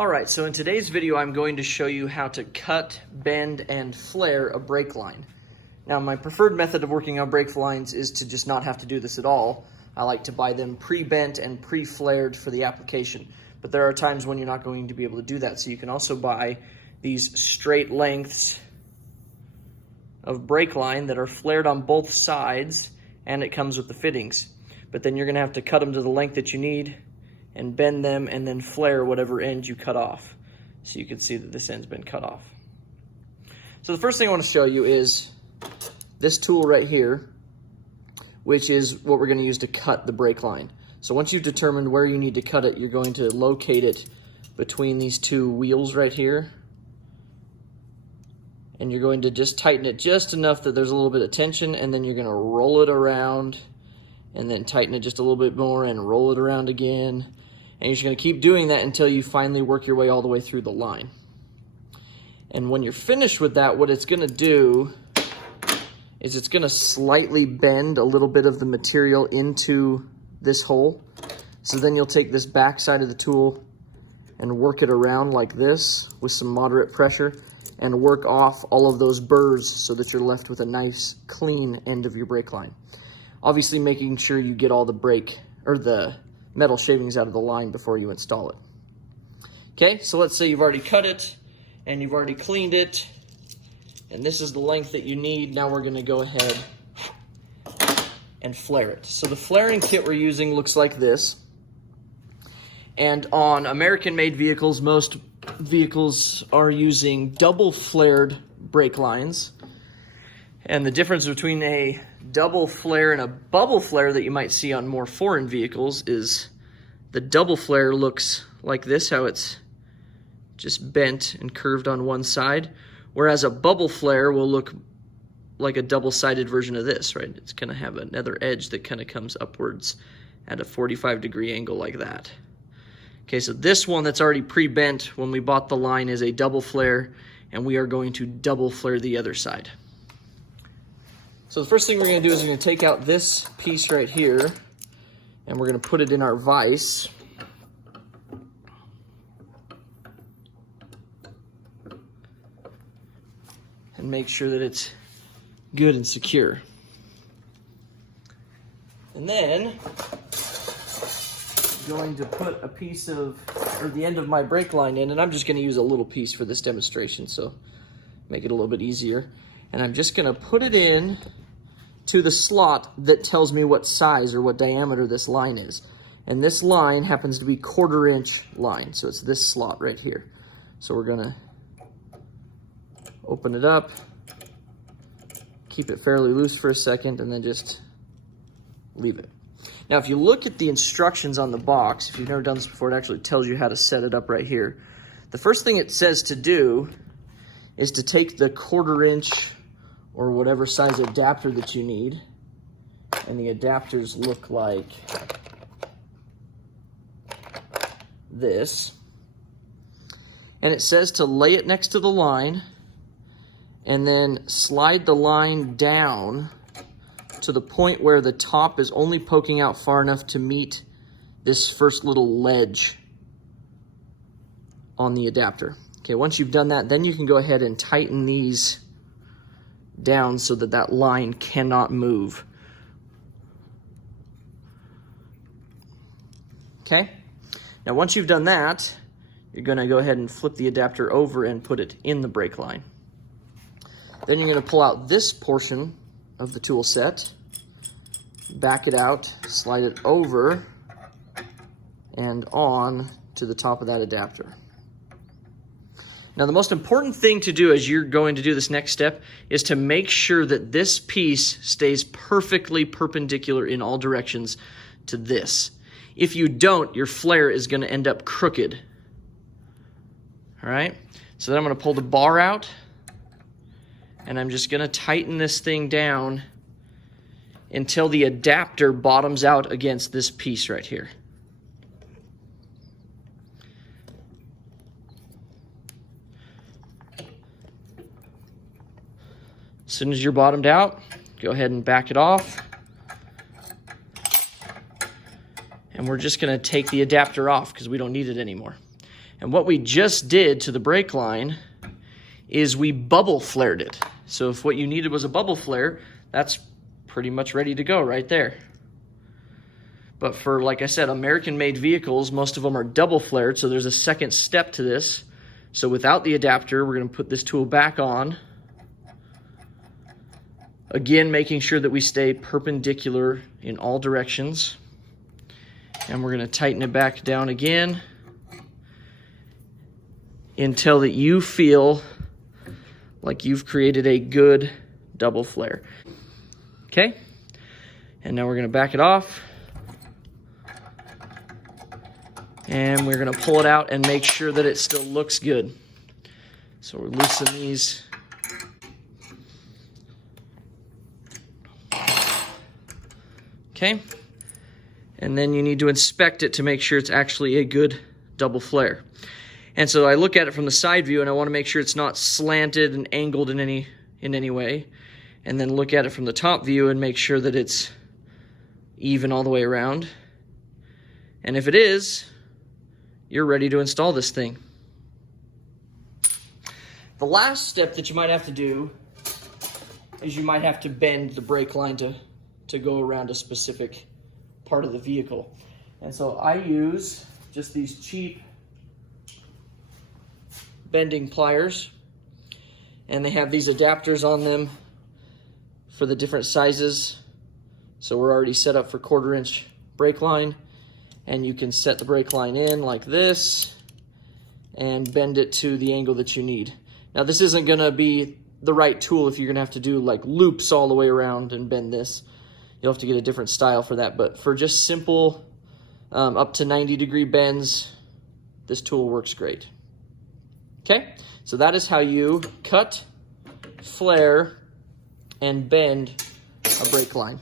Alright, so in today's video I'm going to show you how to cut, bend, and flare a brake line. Now my preferred method of working on brake lines is to just not have to do this at all. I like to buy them pre-bent and pre-flared for the application. But there are times when you're not going to be able to do that, so you can also buy these straight lengths of brake line that are flared on both sides, and it comes with the fittings. But then you're going to have to cut them to the length that you need and bend them and then flare whatever end you cut off. So you can see that this end's been cut off. So the first thing I want to show you is this tool right here, which is what we're going to use to cut the brake line. So once you've determined where you need to cut it, you're going to locate it between these two wheels right here. And you're going to just tighten it just enough that there's a little bit of tension, and then you're going to roll it around and then tighten it just a little bit more and roll it around again. And you're just going to keep doing that until you finally work your way all the way through the line. And when you're finished with that, what it's going to do is it's going to slightly bend a little bit of the material into this hole. So then you'll take this back side of the tool and work it around like this with some moderate pressure and work off all of those burrs so that you're left with a nice clean end of your brake line. Obviously making sure you get all the brake or the metal shavings out of the line before you install it. Okay, so let's say you've already cut it and you've already cleaned it, and this is the length that you need. Now we're going to go ahead and flare it. So the flaring kit we're using looks like this. And on American-made vehicles, most vehicles are using double flared brake lines. And the difference between a double flare and a bubble flare that you might see on more foreign vehicles is the double flare looks like this, how it's just bent and curved on one side, whereas a bubble flare will look like a double-sided version of this, right? It's going to have another edge that kind of comes upwards at a 45-degree angle like that. Okay, so this one that's already pre-bent when we bought the line is a double flare, and we are going to double flare the other side. So the first thing we're going to do is we're going to take out this piece right here, and we're going to put it in our vise. And make sure that it's good and secure. And then I'm going to put a piece of, or the end of my brake line in, and I'm just going to use a little piece for this demonstration, so make it a little bit easier. And I'm just going to put it in to the slot that tells me what size or what diameter this line is. And this line happens to be 1/4 inch line, so it's this slot right here. So we're going to open it up, keep it fairly loose for a second, and then just leave it. Now, if you look at the instructions on the box, if you've never done this before, it actually tells you how to set it up right here. The first thing it says to do is to take the 1/4 inch or whatever size adapter that you need, and the adapters look like this. And it says to lay it next to the line and then slide the line down to the point where the top is only poking out far enough to meet this first little ledge on the adapter. Okay, once you've done that, then you can go ahead and tighten these down so that that line cannot move. Okay, now once you've done that, you're going to go ahead and flip the adapter over and put it in the brake line. Then you're going to pull out this portion of the tool set, back it out, slide it over and on to the top of that adapter. Now, the most important thing to do as you're going to do this next step is to make sure that this piece stays perfectly perpendicular in all directions to this. If you don't, your flare is going to end up crooked. All right? So then I'm going to pull the bar out, and I'm just going to tighten this thing down until the adapter bottoms out against this piece right here. As soon as you're bottomed out, go ahead and back it off. And we're just going to take the adapter off because we don't need it anymore. And what we just did to the brake line is we bubble flared it. So if what you needed was a bubble flare, that's pretty much ready to go right there. But for, like I said, American-made vehicles, most of them are double flared, so there's a second step to this. So without the adapter, we're going to put this tool back on. Again, making sure that we stay perpendicular in all directions. And we're going to tighten it back down again until that you feel like you've created a good double flare. Okay? And now we're going to back it off. And we're going to pull it out and make sure that it still looks good. So we'll loosen these. Okay? And then you need to inspect it to make sure it's actually a good double flare. And so I look at it from the side view and I want to make sure it's not slanted and angled in any way. And then look at it from the top view and make sure that it's even all the way around. And if it is, you're ready to install this thing. The last step that you might have to do is you might have to bend the brake line to go around a specific part of the vehicle. And so I use just these cheap bending pliers, and they have these adapters on them for the different sizes. So we're already set up for 1/4 inch brake line, and you can set the brake line in like this and bend it to the angle that you need. Now this isn't gonna be the right tool if you're gonna have to do like loops all the way around and bend this. You'll have to get a different style for that, but for just simple up to 90-degree bends, this tool works great. Okay, so that is how you cut, flare, and bend a brake line.